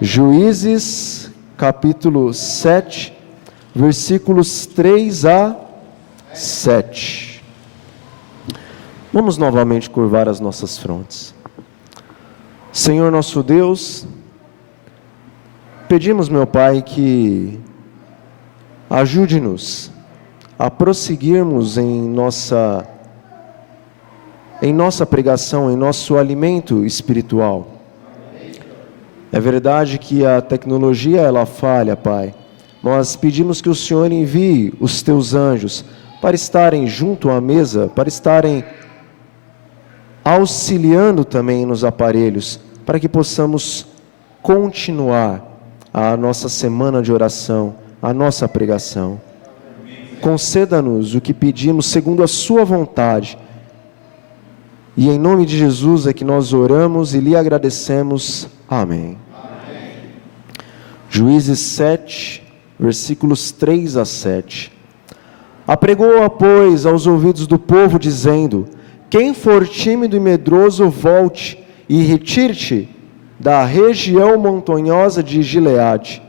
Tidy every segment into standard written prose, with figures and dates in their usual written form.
Juízes, capítulo 7, versículos 3 a 7. Vamos novamente curvar as nossas frontes. Senhor nosso Deus, pedimos, meu Pai, que ajude-nos a prosseguirmos em nossa pregação, em nosso alimento espiritual. É verdade que a tecnologia ela falha, Pai. Nós pedimos que o Senhor envie os teus anjos para estarem junto à mesa, para estarem auxiliando também nos aparelhos, para que possamos continuar a nossa semana de oração, a nossa pregação. Conceda-nos o que pedimos segundo a sua vontade. E em nome de Jesus é que nós oramos e lhe agradecemos. Amém. Amém. Juízes 7, versículos 3 a 7. Apregou-a, pois, aos ouvidos do povo, dizendo: quem for tímido e medroso, volte e retire-te da região montanhosa de Gileade.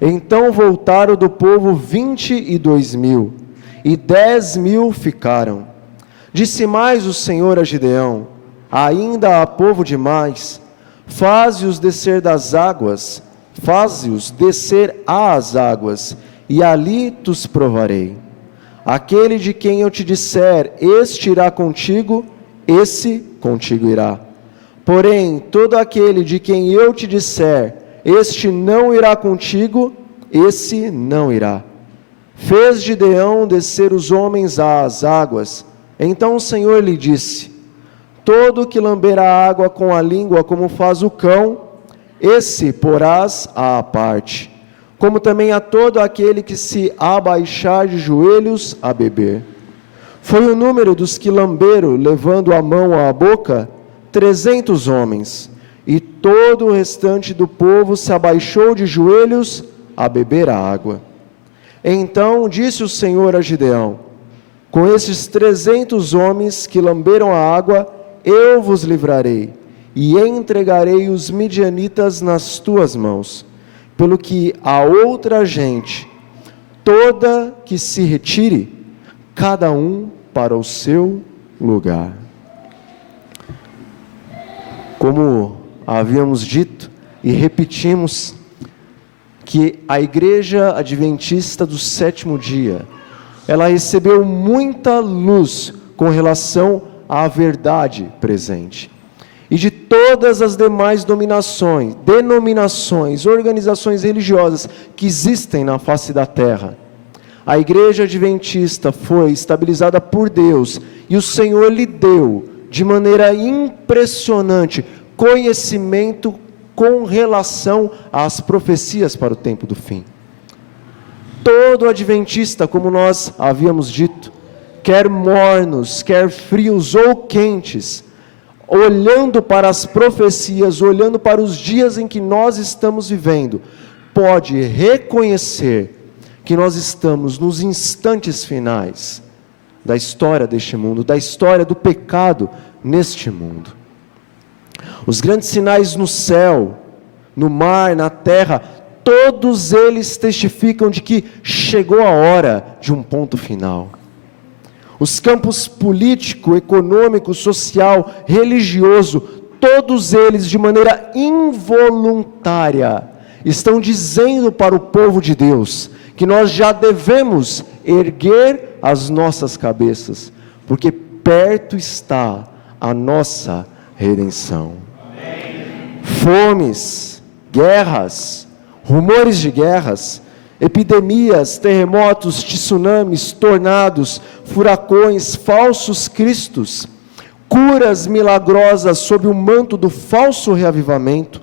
Então voltaram do povo 22.000, e 10.000 ficaram. Disse mais o Senhor a Gideão: ainda há povo demais, faze-os descer das águas, faze-os descer às águas, e ali tus provarei. Aquele de quem eu te disser, este irá contigo, esse contigo irá. Porém, todo aquele de quem eu te disser, este não irá contigo, esse não irá. Fez Gideão descer os homens às águas. Então o Senhor lhe disse: todo que lamber a água com a língua, como faz o cão, esse porás à parte, como também a todo aquele que se abaixar de joelhos a beber. Foi o número dos que lamberam, levando a mão à boca, 300 homens, e todo o restante do povo se abaixou de joelhos a beber a água. Então disse o Senhor a Gideão: com esses 300 homens que lamberam a água, eu vos livrarei, e entregarei os midianitas nas tuas mãos, pelo que a outra gente, toda que se retire, cada um para o seu lugar. Como havíamos dito e repetimos, que a Igreja Adventista do Sétimo Dia, ela recebeu muita luz com relação à verdade presente. E de todas as demais denominações, organizações religiosas que existem na face da terra, a Igreja Adventista foi estabilizada por Deus, e o Senhor lhe deu, de maneira impressionante, conhecimento com relação às profecias para o tempo do fim. Todo adventista, como nós havíamos dito, quer mornos, quer frios ou quentes, olhando para as profecias, olhando para os dias em que nós estamos vivendo, pode reconhecer que nós estamos nos instantes finais da história deste mundo, da história do pecado neste mundo. Os grandes sinais no céu, no mar, na terra, todos eles testificam de que chegou a hora de um ponto final. Os campos político, econômico, social, religioso, todos eles de maneira involuntária estão dizendo para o povo de Deus que nós já devemos erguer as nossas cabeças, porque perto está a nossa redenção. Amém. Fomes, guerras, rumores de guerras, epidemias, terremotos, tsunamis, tornados, furacões, falsos cristos, curas milagrosas sob o manto do falso reavivamento,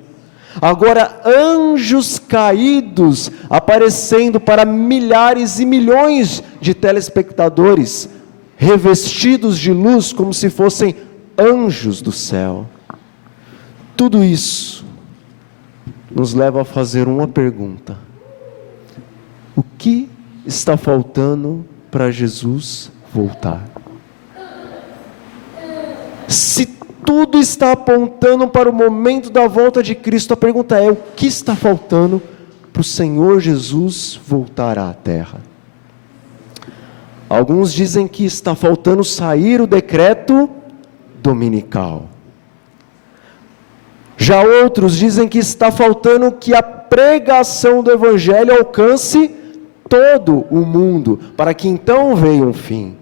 agora anjos caídos aparecendo para milhares e milhões de telespectadores, revestidos de luz como se fossem anjos do céu. Tudo isso nos leva a fazer uma pergunta: o que está faltando para Jesus voltar? Se Tudo está apontando para o momento da volta de Cristo. A pergunta é: o que está faltando para o Senhor Jesus voltar à terra? Alguns dizem que está faltando sair o decreto dominical. Já outros dizem que está faltando que a pregação do Evangelho alcance todo o mundo, para que então venha um fim.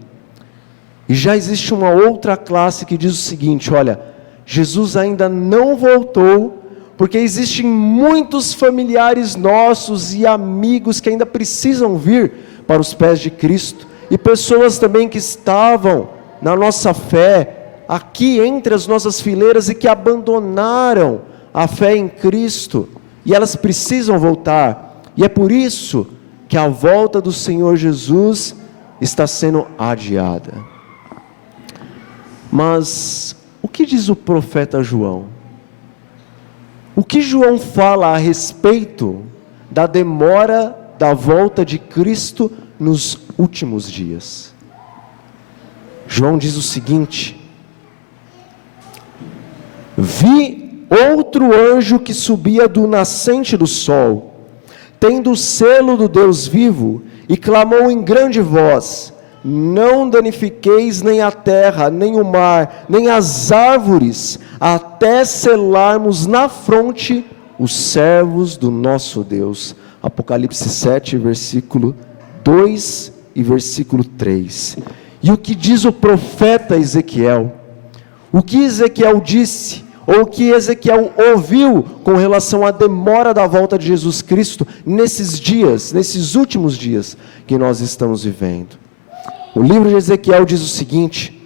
E já existe uma outra classe que diz o seguinte: olha, Jesus ainda não voltou, porque existem muitos familiares nossos e amigos que ainda precisam vir para os pés de Cristo, e pessoas também que estavam na nossa fé, aqui entre as nossas fileiras, e que abandonaram a fé em Cristo, e elas precisam voltar, e é por isso que a volta do Senhor Jesus está sendo adiada. Mas o que diz o profeta João? O que João fala a respeito da demora da volta de Cristo nos últimos dias? João diz o seguinte: vi outro anjo que subia do nascente do sol, tendo o selo do Deus vivo, e clamou em grande voz: não danifiqueis nem a terra, nem o mar, nem as árvores, até selarmos na fronte os servos do nosso Deus. Apocalipse 7, versículo 2 e versículo 3. E o que diz o profeta Ezequiel? O que Ezequiel disse, ou o que Ezequiel ouviu com relação à demora da volta de Jesus Cristo nesses dias, nesses últimos dias que nós estamos vivendo? O livro de Ezequiel diz o seguinte: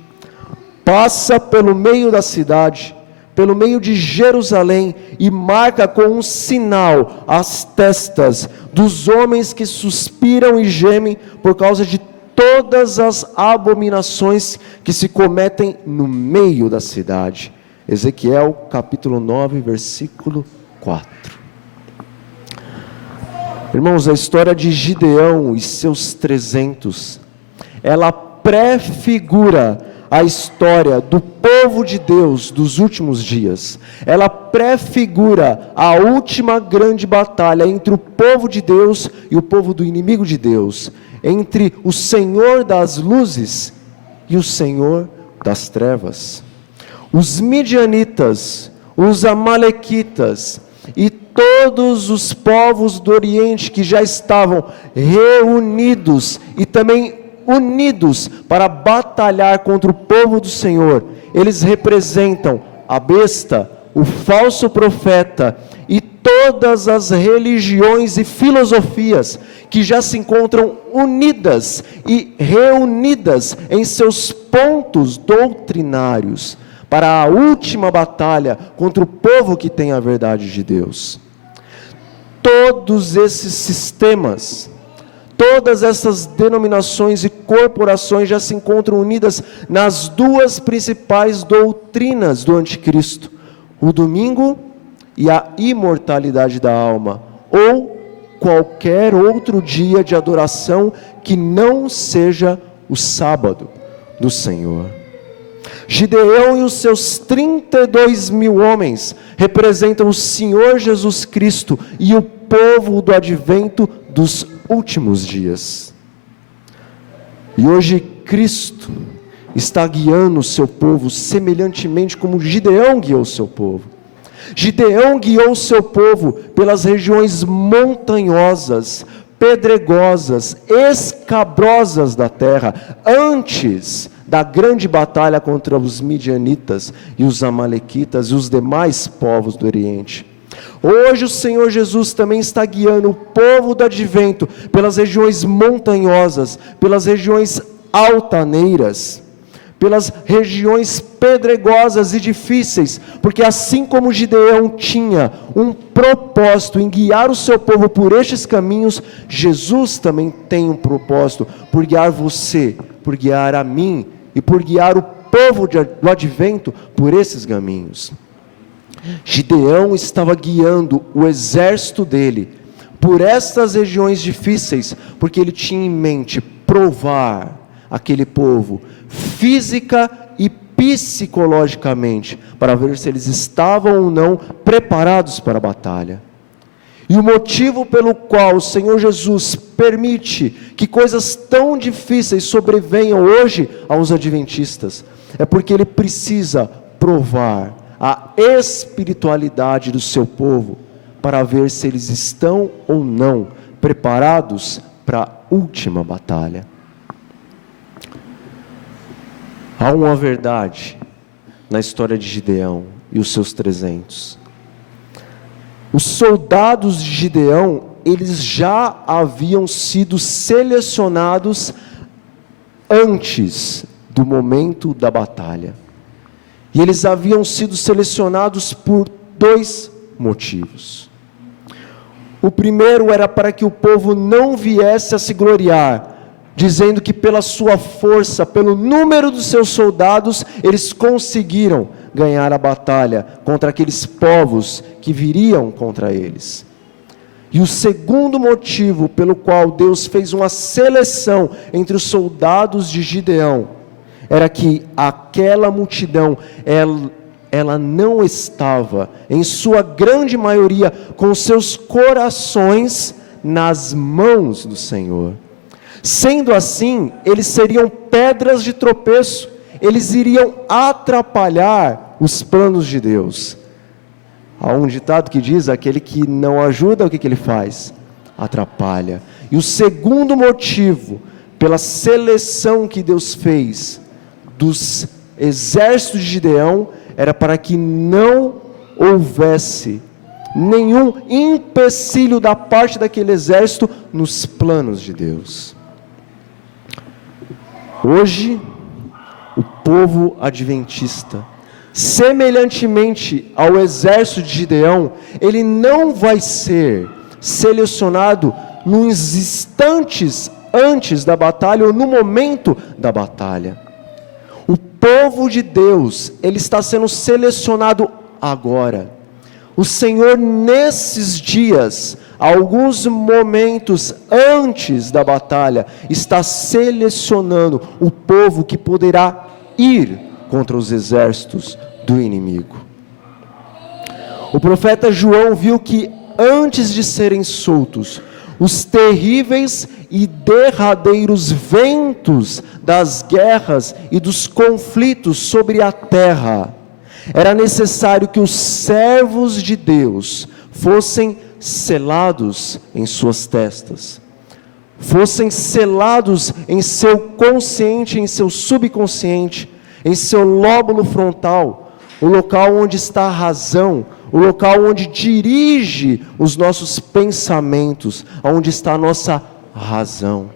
passa pelo meio da cidade, pelo meio de Jerusalém, e marca com um sinal as testas dos homens que suspiram e gemem por causa de todas as abominações que se cometem no meio da cidade. Ezequiel capítulo 9, versículo 4. Irmãos, a história de Gideão e seus 300, ela prefigura a história do povo de Deus dos últimos dias. Ela prefigura a última grande batalha entre o povo de Deus e o povo do inimigo de Deus, entre o Senhor das luzes e o Senhor das trevas. Os midianitas, os amalequitas e todos os povos do Oriente que já estavam reunidos e também unidos para batalhar contra o povo do Senhor, eles representam a besta, o falso profeta e todas as religiões e filosofias que já se encontram unidas e reunidas em seus pontos doutrinários para a última batalha contra o povo que tem a verdade de Deus. Todos esses sistemas, todas essas denominações e corporações já se encontram unidas nas duas principais doutrinas do anticristo: o domingo e a imortalidade da alma, ou qualquer outro dia de adoração que não seja o sábado do Senhor. Gideão e os seus 32.000 homens representam o Senhor Jesus Cristo e o povo do advento dos últimos dias. E hoje Cristo está guiando o seu povo semelhantemente como Gideão guiou o seu povo. Gideão guiou o seu povo pelas regiões montanhosas, pedregosas, escabrosas da terra, antes da grande batalha contra os midianitas e os amalequitas e os demais povos do Oriente. Hoje o Senhor Jesus também está guiando o povo do advento pelas regiões montanhosas, pelas regiões altaneiras, pelas regiões pedregosas e difíceis, porque assim como Gideão tinha um propósito em guiar o seu povo por estes caminhos, Jesus também tem um propósito por guiar você, por guiar a mim e por guiar o povo do advento por esses caminhos. Gideão estava guiando o exército dele por estas regiões difíceis, porque ele tinha em mente provar aquele povo física e psicologicamente, para ver se eles estavam ou não preparados para a batalha. E o motivo pelo qual o Senhor Jesus permite que coisas tão difíceis sobrevenham hoje aos adventistas, é porque Ele precisa provar a espiritualidade do seu povo, para ver se eles estão ou não preparados para a última batalha. Há uma verdade na história de Gideão e os seus 300. Os soldados de Gideão, eles já haviam sido selecionados antes do momento da batalha. E eles haviam sido selecionados por 2 motivos. O primeiro era para que o povo não viesse a se gloriar, dizendo que pela sua força, pelo número dos seus soldados, eles conseguiram ganhar a batalha contra aqueles povos que viriam contra eles. E o segundo motivo pelo qual Deus fez uma seleção entre os soldados de Gideão, era que aquela multidão, ela não estava, em sua grande maioria, com seus corações nas mãos do Senhor. Sendo assim, eles seriam pedras de tropeço, eles iriam atrapalhar os planos de Deus. Há um ditado que diz: aquele que não ajuda, o que ele faz? Atrapalha. E o segundo motivo, pela seleção que Deus fez dos exércitos de Gideão, era para que não houvesse nenhum empecilho da parte daquele exército nos planos de Deus. Hoje, o povo adventista, semelhantemente ao exército de Gideão, ele não vai ser selecionado nos instantes antes da batalha ou no momento da batalha. O povo de Deus, ele está sendo selecionado agora. O Senhor, nesses dias, alguns momentos antes da batalha, está selecionando o povo que poderá ir contra os exércitos do inimigo. O profeta João viu que antes de serem soltos os terríveis e derradeiros ventos das guerras e dos conflitos sobre a terra, era necessário que os servos de Deus fossem selados em suas testas, fossem selados em seu consciente, em seu subconsciente, em seu lóbulo frontal, o local onde está a razão, o local onde dirige os nossos pensamentos, onde está a nossa razão.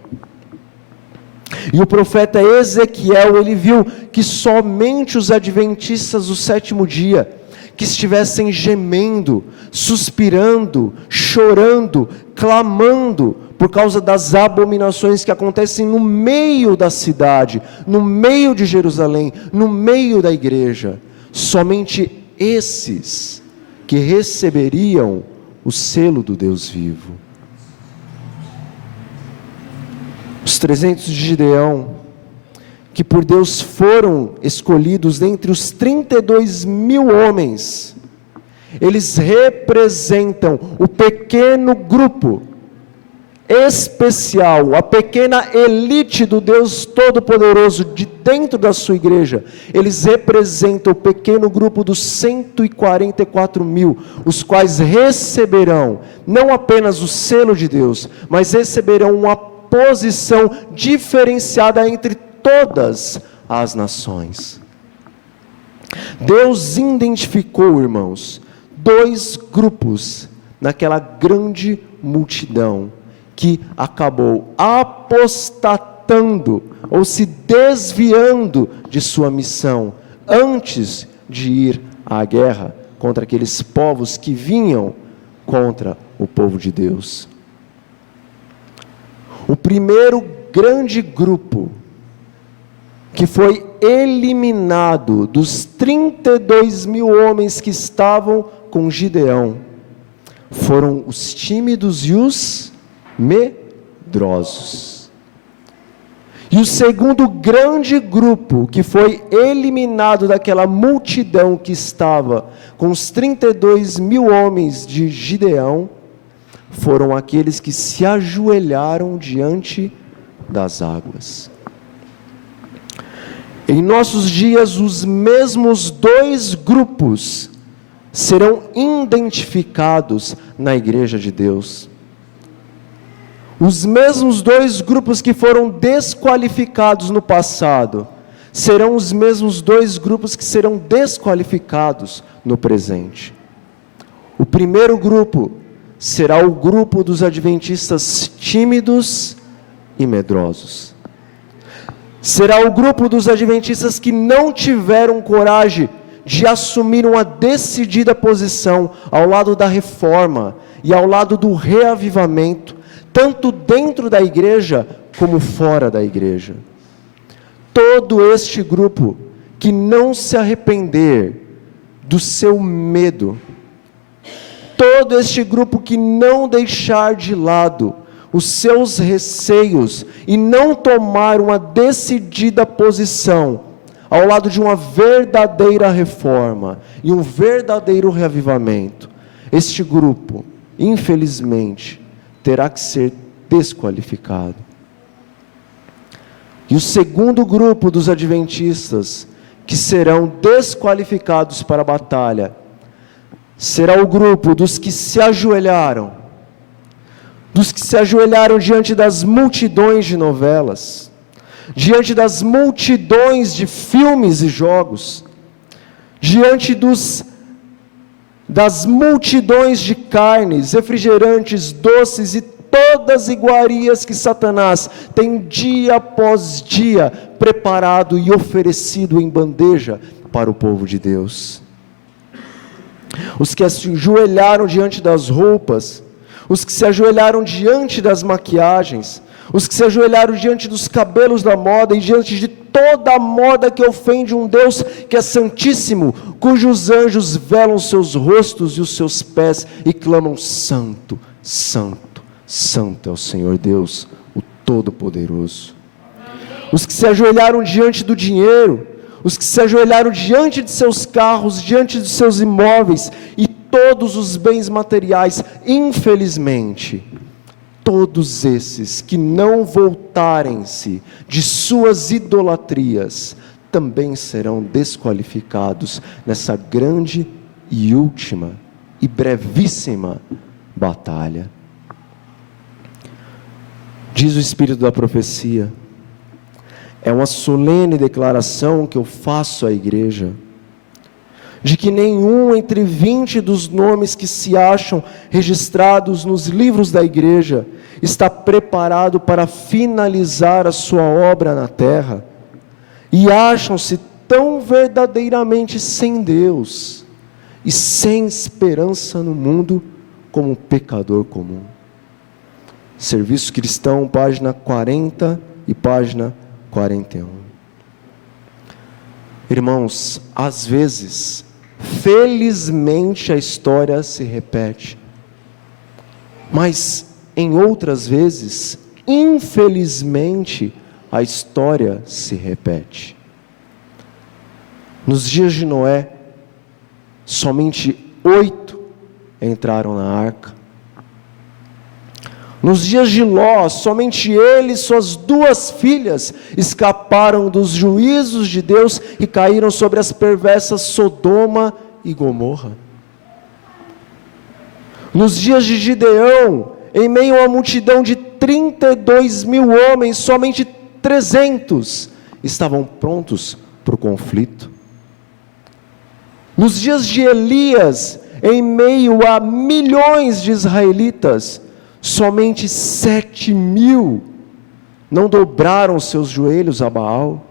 E o profeta Ezequiel, ele viu que somente os adventistas do 7º dia, que estivessem gemendo, suspirando, chorando, clamando, por causa das abominações que acontecem no meio da cidade, no meio de Jerusalém, no meio da igreja, somente esses que receberiam o selo do Deus vivo. Os 300 de Gideão, que por Deus foram escolhidos dentre os 32.000 homens, eles representam o pequeno grupo especial, a pequena elite do Deus Todo-Poderoso de dentro da sua igreja. Eles representam o pequeno grupo dos 144.000, os quais receberão não apenas o selo de Deus, mas receberão uma posição diferenciada entre todas as nações. Deus identificou, irmãos, 2 grupos naquela grande multidão que acabou apostatando ou se desviando de sua missão antes de ir à guerra contra aqueles povos que vinham contra o povo de Deus. O primeiro grande grupo que foi eliminado dos 32.000 homens que estavam com Gideão foram os tímidos e os medrosos. E o segundo grande grupo que foi eliminado daquela multidão que estava com os 32.000 homens de Gideão, foram aqueles que se ajoelharam diante das águas. Em nossos dias, os mesmos dois grupos serão identificados na Igreja de Deus. Os mesmos dois grupos que foram desqualificados no passado, serão os mesmos dois grupos que serão desqualificados no presente. O primeiro grupo será o grupo dos adventistas tímidos e medrosos. Será o grupo dos adventistas que não tiveram coragem de assumir uma decidida posição ao lado da reforma e ao lado do reavivamento, tanto dentro da igreja como fora da igreja. Todo este grupo que não se arrepender do seu medo, todo este grupo que não deixar de lado os seus receios e não tomar uma decidida posição ao lado de uma verdadeira reforma e um verdadeiro reavivamento, este grupo, infelizmente, terá que ser desqualificado. E o segundo grupo dos adventistas que serão desqualificados para a batalha será o grupo dos que se ajoelharam, diante das multidões de novelas, diante das multidões de filmes e jogos, diante das multidões de carnes, refrigerantes, doces e todas as iguarias que Satanás tem dia após dia preparado e oferecido em bandeja para o povo de Deus. Os que se ajoelharam diante das roupas, os que se ajoelharam diante das maquiagens, os que se ajoelharam diante dos cabelos da moda e diante de toda a moda que ofende um Deus que é santíssimo, cujos anjos velam seus rostos e os seus pés e clamam: Santo, Santo, Santo é o Senhor Deus, o Todo-Poderoso. Os que se ajoelharam diante do dinheiro, os que se ajoelharam diante de seus carros, diante de seus imóveis e todos os bens materiais, infelizmente, todos esses que não voltarem-se de suas idolatrias, também serão desqualificados nessa grande e última e brevíssima batalha. Diz o Espírito da profecia, é uma solene declaração que eu faço à igreja, de que nenhum entre 20 dos nomes que se acham registrados nos livros da igreja está preparado para finalizar a sua obra na terra, e acham-se tão verdadeiramente sem Deus e sem esperança no mundo como um pecador comum. Serviço Cristão, página 40 e página 41. Irmãos, às vezes, felizmente a história se repete, mas em outras vezes, infelizmente, a história se repete. Nos dias de Noé, somente 8 entraram na arca. Nos dias de Ló, somente ele e suas 2 filhas escaparam dos juízos de Deus e caíram sobre as perversas Sodoma e Gomorra. Nos dias de Gideão, em meio a uma multidão de 32.000 homens, somente 300 estavam prontos para o conflito. Nos dias de Elias, em meio a milhões de israelitas, somente 7.000 não dobraram seus joelhos a Baal.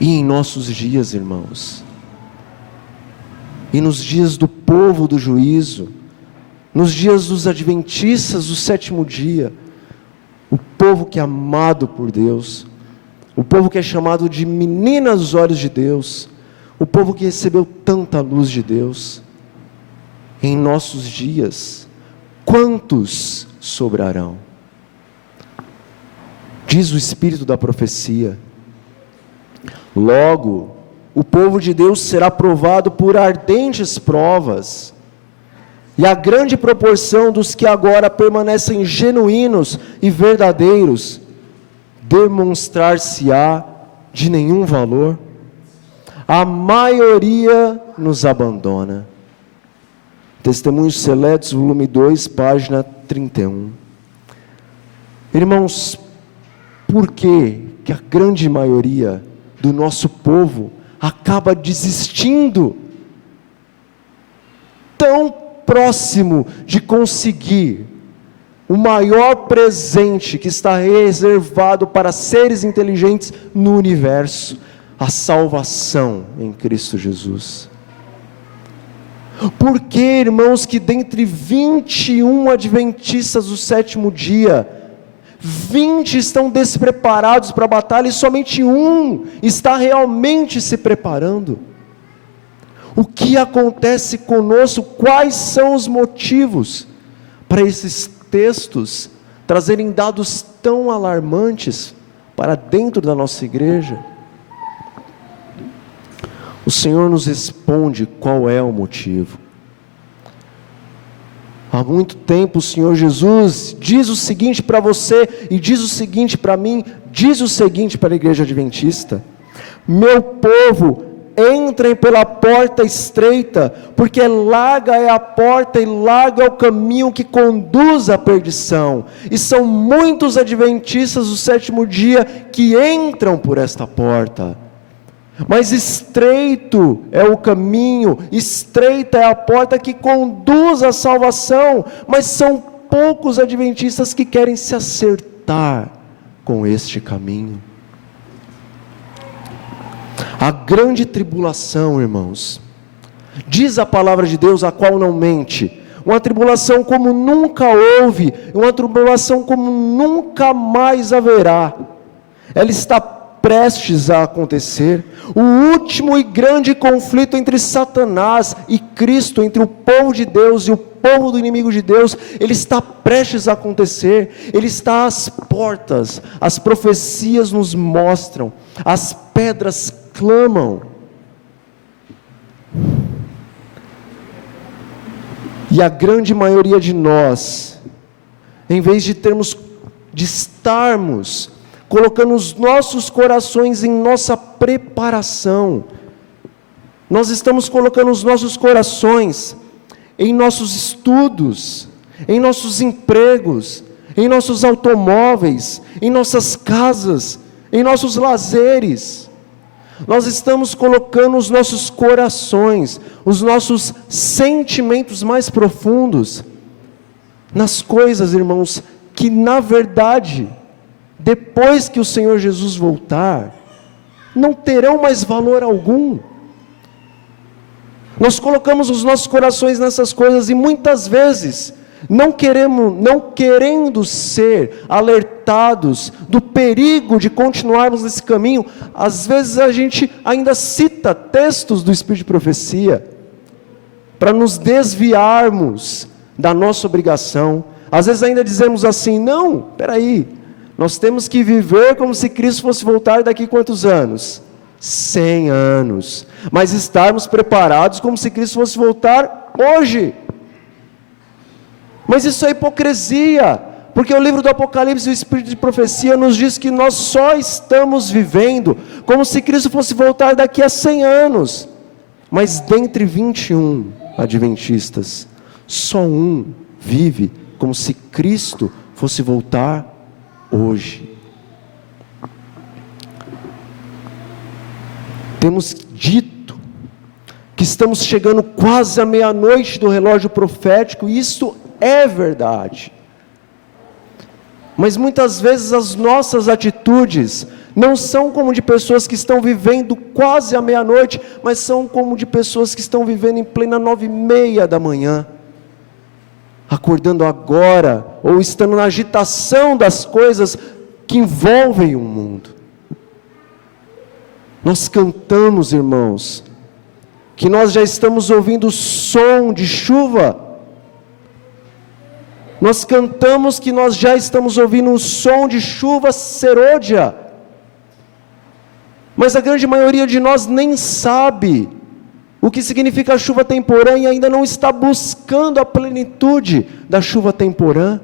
E em nossos dias, irmãos, e nos dias do povo do juízo, nos dias dos adventistas do 7º dia, o povo que é amado por Deus, o povo que é chamado de menina dos olhos de Deus, o povo que recebeu tanta luz de Deus, em nossos dias, quantos sobrarão? diz o Espírito da profecia. Logo, o povo de Deus será provado por ardentes provas, e a grande proporção dos que agora permanecem genuínos e verdadeiros demonstrar-se-á de nenhum valor. A maioria nos abandona. Testemunhos Seletos, volume 2, página 31. Irmãos, por que a grande maioria do nosso povo acaba desistindo tão próximo de conseguir o maior presente que está reservado para seres inteligentes no universo, a salvação em Cristo Jesus? Por que, irmãos, que dentre 21 adventistas do sétimo dia, 20 estão despreparados para a batalha e somente um está realmente se preparando? O que acontece conosco? Quais são os motivos para esses textos trazerem dados tão alarmantes para dentro da nossa igreja? O Senhor nos responde qual é o motivo. Há muito tempo o Senhor Jesus diz o seguinte para você, e diz o seguinte para mim, diz o seguinte para a igreja adventista: meu povo, entrem pela porta estreita, porque larga é a porta e largo é o caminho que conduz à perdição, e são muitos adventistas do sétimo dia que entram por esta porta. Mas estreito é o caminho, estreita é a porta que conduz à salvação, mas são poucos adventistas que querem se acertar com este caminho. A grande tribulação, irmãos, diz a palavra de Deus, a qual não mente, uma tribulação como nunca houve, uma tribulação como nunca mais haverá. Ela está prestes a acontecer. O último e grande conflito entre Satanás e Cristo, entre o povo de Deus e o povo do inimigo de Deus, ele está prestes a acontecer, ele está às portas. As profecias nos mostram, as pedras clamam. E a grande maioria de nós, em vez de estarmos colocando os nossos corações em nossa preparação, nós estamos colocando os nossos corações em nossos estudos, em nossos empregos, em nossos automóveis, em nossas casas, em nossos lazeres. Nós estamos colocando os nossos corações, os nossos sentimentos mais profundos nas coisas, irmãos, que na verdade, depois que o Senhor Jesus voltar, não terão mais valor algum. Nós colocamos os nossos corações nessas coisas e muitas vezes, não querendo ser alertados do perigo de continuarmos nesse caminho, às vezes a gente ainda cita textos do Espírito de profecia, para nos desviarmos da nossa obrigação. Às vezes ainda dizemos assim: não, peraí, nós temos que viver como se Cristo fosse voltar daqui quantos anos? 100 anos. Mas estarmos preparados como se Cristo fosse voltar hoje. Mas isso é hipocrisia, porque o livro do Apocalipse e o Espírito de profecia nos diz que nós só estamos vivendo como se Cristo fosse voltar daqui a 100 anos. Mas dentre 21 adventistas, só um vive como se Cristo fosse voltar hoje. Temos dito que estamos chegando quase à meia-noite do relógio profético, e isso é verdade. Mas muitas vezes as nossas atitudes não são como de pessoas que estão vivendo quase à meia-noite, mas são como de pessoas que estão vivendo em plena 9:30 da manhã, acordando agora, ou estando na agitação das coisas que envolvem o mundo. Nós cantamos, irmãos, que nós já estamos ouvindo o som de chuva. Nós cantamos que nós já estamos ouvindo um som de chuva serôdia, mas a grande maioria de nós nem sabe o que significa chuva temporã e ainda não está buscando a plenitude da chuva temporã.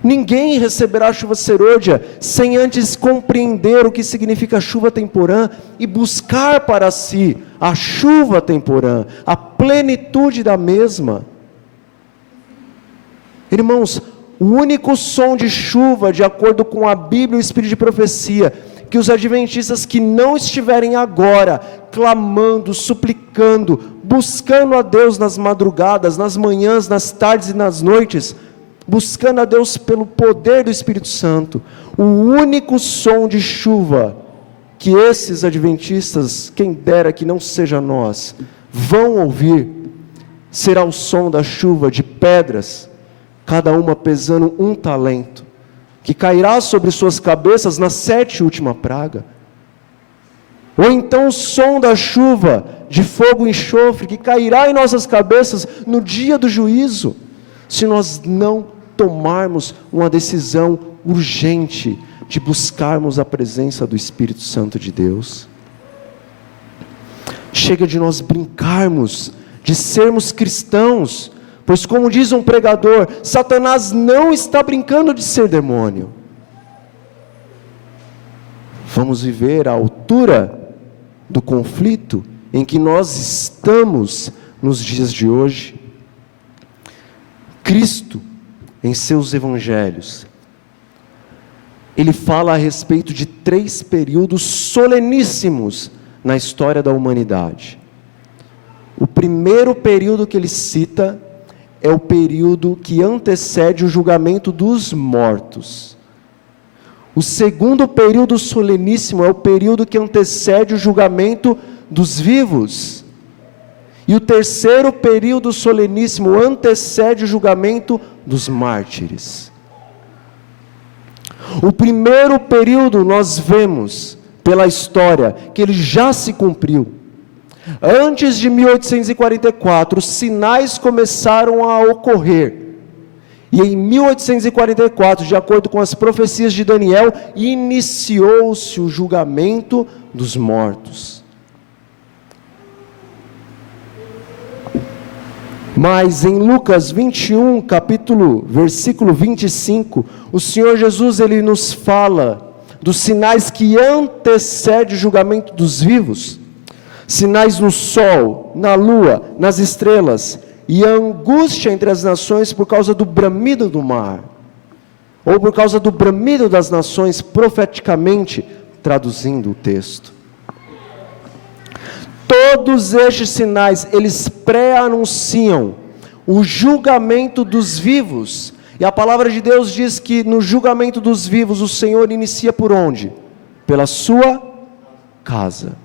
Ninguém receberá a chuva serôdia sem antes compreender o que significa chuva temporã e buscar para si a chuva temporã, a plenitude da mesma. Irmãos, o único som de chuva, de acordo com a Bíblia e o Espírito de profecia, que os adventistas que não estiverem agora clamando, suplicando, buscando a Deus nas madrugadas, nas manhãs, nas tardes e nas noites, buscando a Deus pelo poder do Espírito Santo, o único som de chuva que esses adventistas, quem dera que não seja nós, vão ouvir, será o som da chuva de pedras, cada uma pesando 1 talento, que cairá sobre suas cabeças na 7ª e última praga. Ou então o som da chuva de fogo e enxofre, que cairá em nossas cabeças no dia do juízo, se nós não tomarmos uma decisão urgente de buscarmos a presença do Espírito Santo de Deus. Chega de nós brincarmos, de sermos cristãos, pois como diz um pregador, Satanás não está brincando de ser demônio. Vamos viver à altura do conflito em que nós estamos nos dias de hoje. Cristo, em seus evangelhos, ele fala a respeito de 3 períodos soleníssimos na história da humanidade. O primeiro período que ele cita é o período que antecede o julgamento dos mortos. O segundo período soleníssimo é o período que antecede o julgamento dos vivos. E o terceiro período soleníssimo antecede o julgamento dos mártires. O primeiro período nós vemos pela história que ele já se cumpriu. Antes de 1844, os sinais começaram a ocorrer. E em 1844, de acordo com as profecias de Daniel, iniciou-se o julgamento dos mortos. Mas em Lucas 21, versículo 25, o Senhor Jesus, ele nos fala dos sinais que antecedem o julgamento dos vivos. Sinais no sol, na lua, nas estrelas, e a angústia entre as nações por causa do bramido do mar, ou por causa do bramido das nações, profeticamente, traduzindo o texto. Todos estes sinais, eles pré-anunciam o julgamento dos vivos, e a palavra de Deus diz que no julgamento dos vivos, o Senhor inicia por onde? Pela sua casa.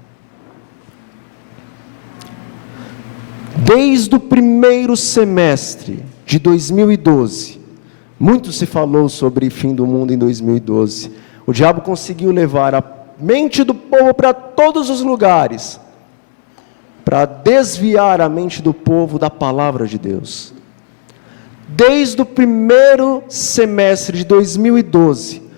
Desde o primeiro semestre de 2012, muito se falou sobre fim do mundo em 2012, o diabo conseguiu levar a mente do povo para todos os lugares, para desviar a mente do povo da palavra de Deus. Desde o primeiro semestre de 2012,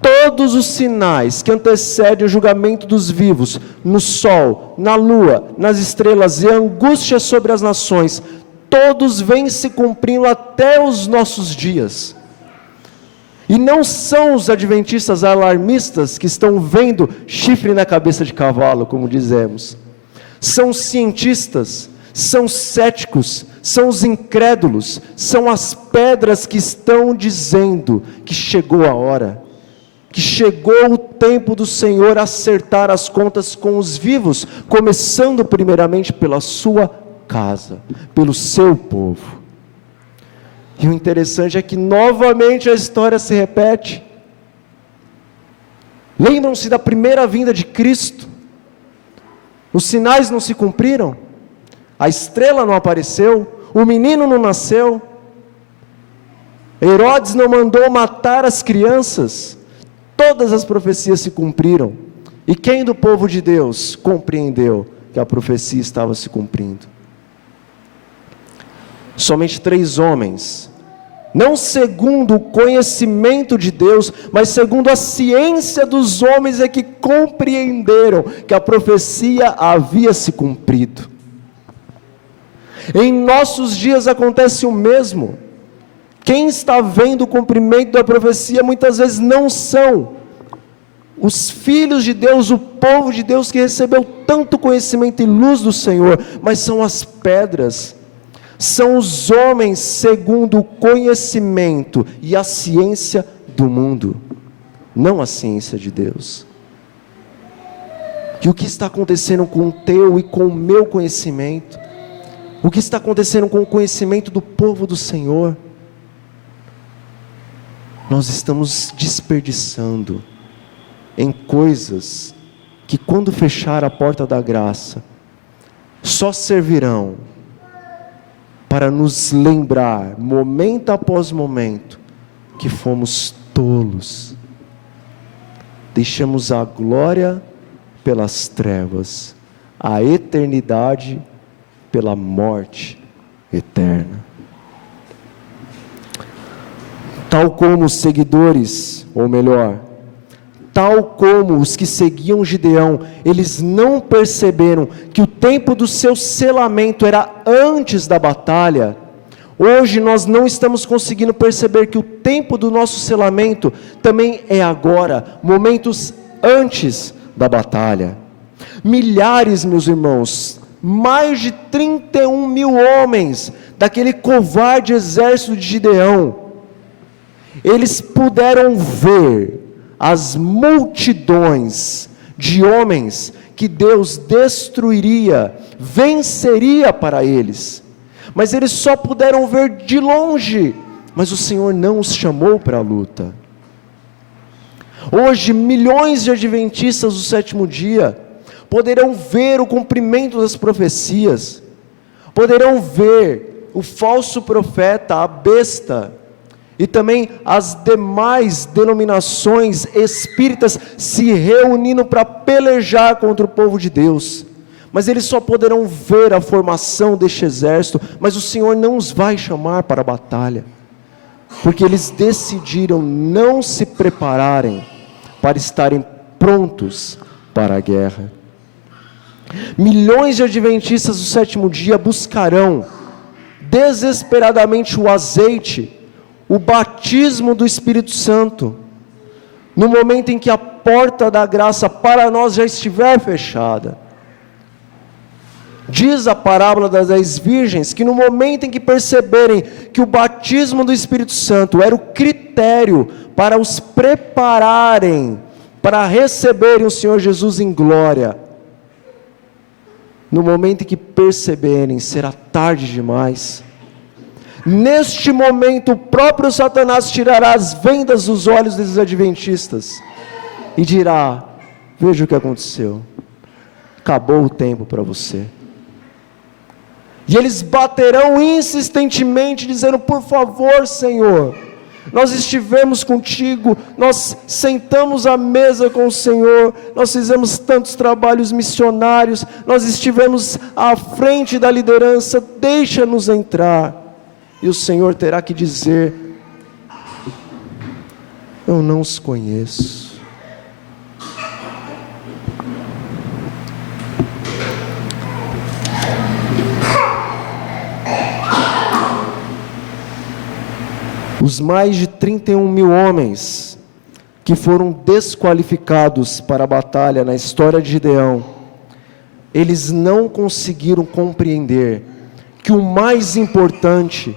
todos os sinais que antecedem o julgamento dos vivos, no sol, na lua, nas estrelas e a angústia sobre as nações, todos vêm se cumprindo até os nossos dias. E não são os adventistas alarmistas que estão vendo chifre na cabeça de cavalo, como dizemos. São cientistas, são céticos, são os incrédulos, são as pedras que estão dizendo que chegou a hora, que chegou o tempo do Senhor acertar as contas com os vivos, começando primeiramente pela sua casa, pelo seu povo. E o interessante é que novamente a história se repete. Lembram-se da primeira vinda de Cristo? Os sinais não se cumpriram, a estrela não apareceu, o menino não nasceu, Herodes não mandou matar as crianças, todas as profecias se cumpriram. E quem do povo de Deus compreendeu que a profecia estava se cumprindo? Somente 3 homens, não segundo o conhecimento de Deus, mas segundo a ciência dos homens, é que compreenderam que a profecia havia se cumprido. Em nossos dias acontece o mesmo. Quem está vendo o cumprimento da profecia muitas vezes não são os filhos de Deus, o povo de Deus que recebeu tanto conhecimento e luz do Senhor, mas são as pedras, são os homens segundo o conhecimento e a ciência do mundo, não a ciência de Deus. E o que está acontecendo com o teu e com o meu conhecimento? O que está acontecendo com o conhecimento do povo do Senhor? Nós estamos desperdiçando em coisas que, quando fechar a porta da graça, só servirão para nos lembrar, momento após momento, que fomos tolos. Deixamos a glória pelas trevas, a eternidade pela morte eterna. Tal como os seguidores, ou melhor, tal como os que seguiam Gideão, eles não perceberam que o tempo do seu selamento era antes da batalha. Hoje nós não estamos conseguindo perceber que o tempo do nosso selamento também é agora, momentos antes da batalha. Milhares, meus irmãos, mais de 31 mil homens daquele covarde exército de Gideão, eles puderam ver as multidões de homens que Deus destruiria, venceria para eles, mas eles só puderam ver de longe, mas o Senhor não os chamou para a luta. Hoje milhões de adventistas do sétimo dia poderão ver o cumprimento das profecias, poderão ver o falso profeta, a besta, e também as demais denominações espíritas se reunindo para pelejar contra o povo de Deus, mas eles só poderão ver a formação deste exército, mas o Senhor não os vai chamar para a batalha, porque eles decidiram não se prepararem para estarem prontos para a guerra. Milhões de adventistas do sétimo dia buscarão desesperadamente o azeite, o batismo do Espírito Santo, no momento em que a porta da graça para nós já estiver fechada. Diz a parábola das 10 virgens, que no momento em que perceberem que o batismo do Espírito Santo era o critério para os prepararem, para receberem o Senhor Jesus em glória, no momento em que perceberem, será tarde demais. Neste momento, o próprio Satanás tirará as vendas dos olhos desses adventistas e dirá: veja o que aconteceu, acabou o tempo para você. E eles baterão insistentemente, dizendo: por favor, Senhor, nós estivemos contigo, nós sentamos à mesa com o Senhor, nós fizemos tantos trabalhos missionários, nós estivemos à frente da liderança, deixa-nos entrar. E o Senhor terá que dizer: eu não os conheço. Os mais de 31 mil homens que foram desqualificados para a batalha na história de Gideão, eles não conseguiram compreender que o mais importante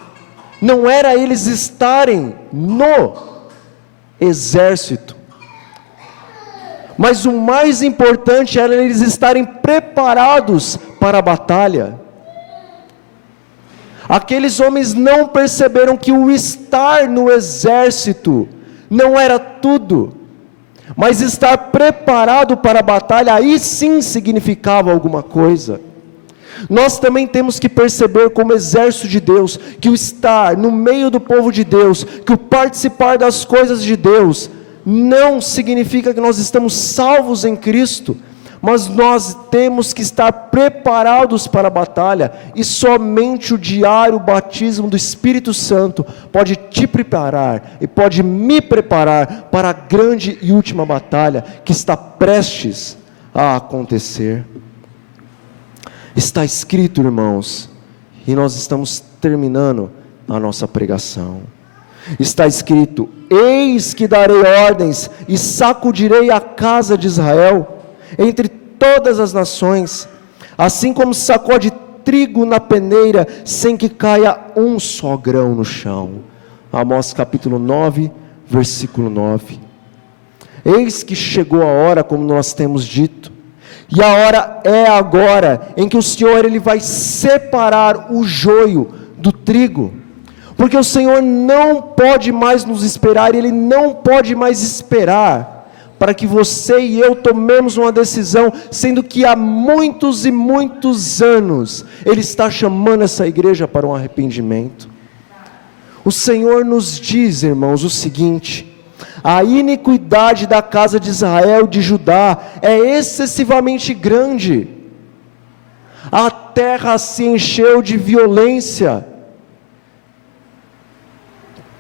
não era eles estarem no exército, mas o mais importante era eles estarem preparados para a batalha. Aqueles homens não perceberam que o estar no exército não era tudo, mas estar preparado para a batalha, aí sim significava alguma coisa. Nós também temos que perceber, como exército de Deus, que o estar no meio do povo de Deus, que o participar das coisas de Deus, não significa que nós estamos salvos em Cristo, mas nós temos que estar preparados para a batalha, e somente o diário batismo do Espírito Santo pode te preparar e pode me preparar para a grande e última batalha que está prestes a acontecer. Está escrito, irmãos, e nós estamos terminando a nossa pregação. Está escrito: eis que darei ordens e sacudirei a casa de Israel entre todas as nações, assim como sacode trigo na peneira, sem que caia um só grão no chão. Amós capítulo 9, versículo 9. Eis que chegou a hora, como nós temos dito, e a hora é agora, em que o Senhor ele vai separar o joio do trigo, porque o Senhor não pode mais nos esperar, Ele não pode mais esperar para que você e eu tomemos uma decisão, sendo que há muitos e muitos anos Ele está chamando essa igreja para um arrependimento. O Senhor nos diz, irmãos, o seguinte: a iniquidade da casa de Israel e de Judá é excessivamente grande, a terra se encheu de violência.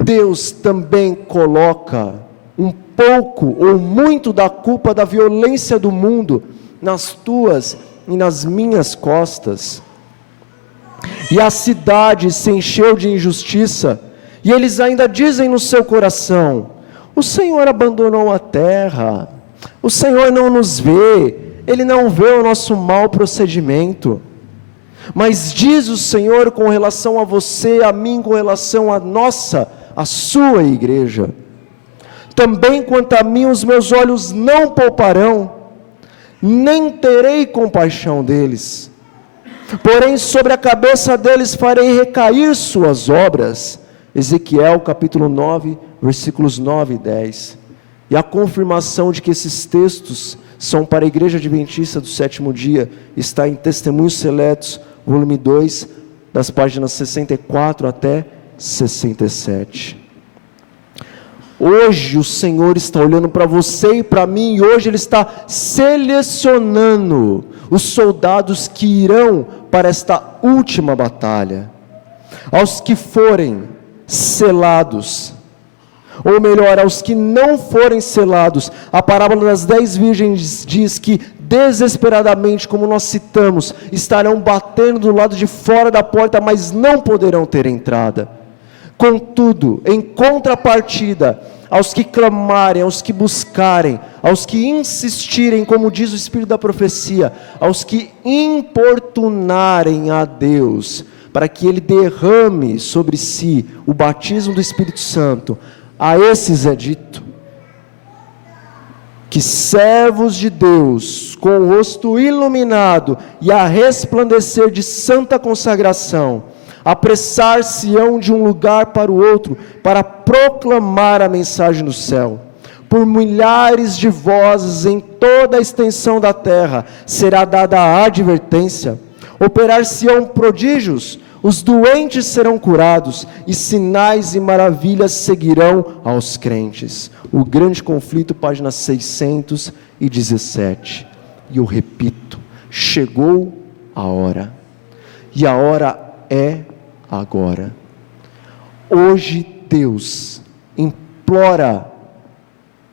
Deus também coloca um pouco ou muito da culpa da violência do mundo nas tuas e nas minhas costas. E a cidade se encheu de injustiça, e eles ainda dizem no seu coração: o Senhor abandonou a terra, o Senhor não nos vê, Ele não vê o nosso mau procedimento. Mas diz o Senhor com relação a você, a mim, com relação a sua igreja: também quanto a mim, os meus olhos não pouparão, nem terei compaixão deles, porém sobre a cabeça deles farei recair suas obras. Ezequiel capítulo 9, versículos 9 e 10. E a confirmação de que esses textos são para a Igreja Adventista do Sétimo Dia está em Testemunhos Seletos, volume 2, das páginas 64 até 67. Hoje o Senhor está olhando para você e para mim, e hoje Ele está selecionando os soldados que irão para esta última batalha. Aos que forem selados, ou melhor, aos que não forem selados, a parábola das 10 virgens diz que desesperadamente, como nós citamos, estarão batendo do lado de fora da porta, mas não poderão ter entrada. Contudo, em contrapartida, aos que clamarem, aos que buscarem, aos que insistirem, como diz o Espírito da profecia, aos que importunarem a Deus, para que Ele derrame sobre si o batismo do Espírito Santo, a esses é dito que servos de Deus, com o rosto iluminado e a resplandecer de santa consagração, apressar-se-ão de um lugar para o outro, para proclamar a mensagem do céu. Por milhares de vozes em toda a extensão da terra será dada a advertência. Operar-se-ão prodígios, os doentes serão curados, e sinais e maravilhas seguirão aos crentes. O Grande Conflito, página 617. E eu repito: chegou a hora, e a hora é agora. Hoje Deus implora: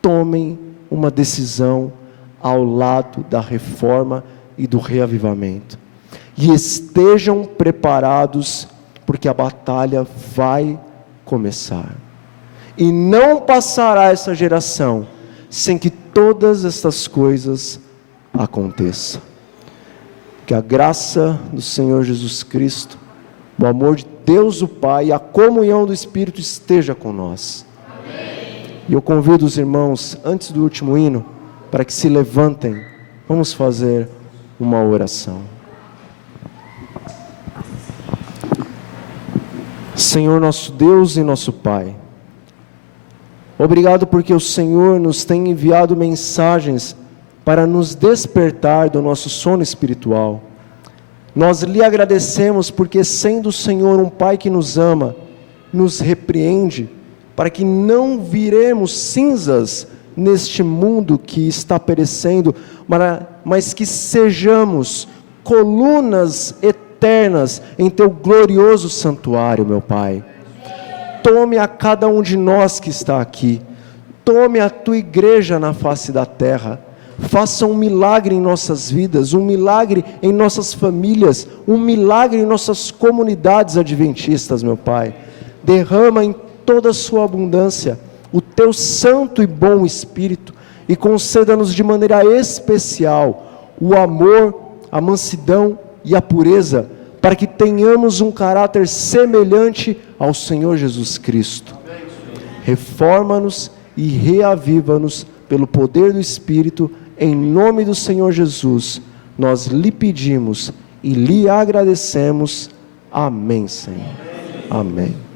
tomem uma decisão ao lado da reforma e do reavivamento, e estejam preparados, porque a batalha vai começar, e não passará essa geração sem que todas estas coisas aconteçam. Que a graça do Senhor Jesus Cristo, o amor de Deus o Pai e a comunhão do Espírito esteja com nós. Amém. E eu convido os irmãos, antes do último hino, para que se levantem. Vamos fazer uma oração. Senhor nosso Deus e nosso Pai, obrigado porque o Senhor nos tem enviado mensagens para nos despertar do nosso sono espiritual. Nós lhe agradecemos porque, sendo o Senhor um Pai que nos ama, nos repreende, para que não viremos cinzas neste mundo que está perecendo, mas que sejamos colunas eternas em Teu glorioso santuário, meu Pai. Tome a cada um de nós que está aqui, tome a Tua igreja na face da terra, faça um milagre em nossas vidas, um milagre em nossas famílias, um milagre em nossas comunidades adventistas, meu Pai. Derrama em toda a sua abundância o Teu santo e bom Espírito e conceda-nos de maneira especial o amor, a mansidão e a pureza, para que tenhamos um caráter semelhante ao Senhor Jesus Cristo. Reforma-nos e reaviva-nos pelo poder do Espírito, em nome do Senhor Jesus, nós lhe pedimos e lhe agradecemos. Amém, Senhor. Amém.